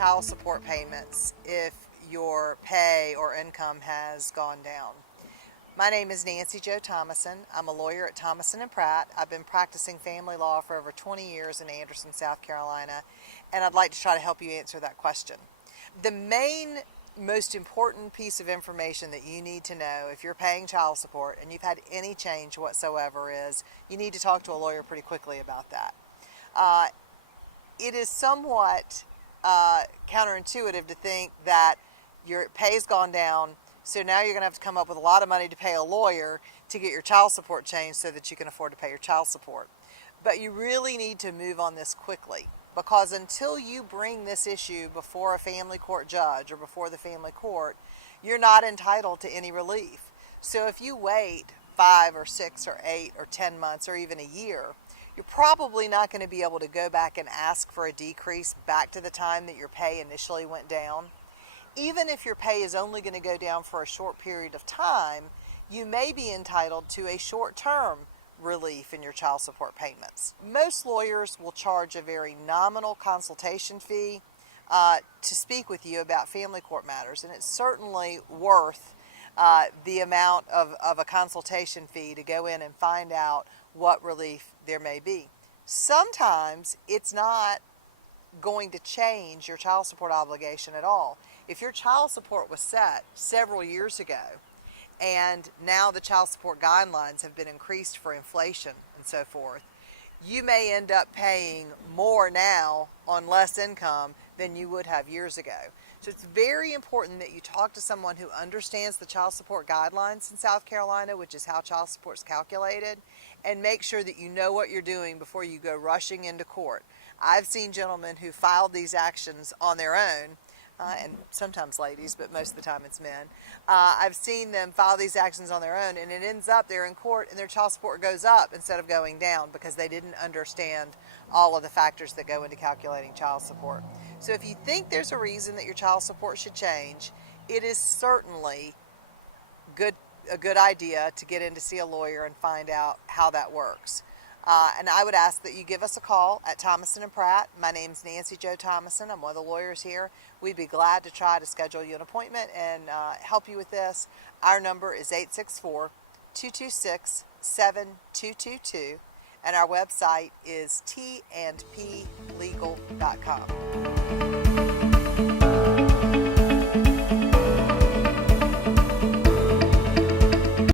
child support payments if your pay or income has gone down. My name is Nancy Jo Thomason. I'm a lawyer at Thomason & Pratt. I've been practicing family law for over 20 years in Anderson, South Carolina, and I'd like to try to help you answer that question. The most important piece of information that you need to know if you're paying child support and you've had any change whatsoever is you need to talk to a lawyer pretty quickly about that. It is somewhat counterintuitive to think that your pay's gone down, so now you're going to have to come up with a lot of money to pay a lawyer to get your child support changed so that you can afford to pay your child support. But you really need to move on this quickly, because until you bring this issue before a family court judge or before the family court, you're not entitled to any relief. So if you wait 5 or 6 or 8 or 10 months or even a year, you're probably not going to be able to go back and ask for a decrease back to the time that your pay initially went down. Even if your pay is only going to go down for a short period of time, you may be entitled to a short-term relief in your child support payments. Most lawyers will charge a very nominal consultation fee to speak with you about family court matters, and it's certainly worth the amount of a consultation fee to go in and find out what relief there may be. Sometimes it's not going to change your child support obligation at all. If your child support was set several years ago and now the child support guidelines have been increased for inflation and so forth, you may end up paying more now on less income than you would have years ago. So it's very important that you talk to someone who understands the child support guidelines in South Carolina, which is how child support is calculated, and make sure that you know what you're doing before you go rushing into court. I've seen gentlemen who filed these actions on their own, and sometimes ladies, but most of the time it's men. I've seen them file these actions on their own, and it ends up they're in court and their child support goes up instead of going down because they didn't understand all of the factors that go into calculating child support. So if you think there's a reason that your child support should change, it is certainly a good idea to get in to see a lawyer and find out how that works. And I would ask that you give us a call at Thomason & Pratt. My name's Nancy Jo Thomason. I'm one of the lawyers here. We'd be glad to try to schedule you an appointment and help you with this. Our number is 864-226-7222, and our website is tandplegal.com.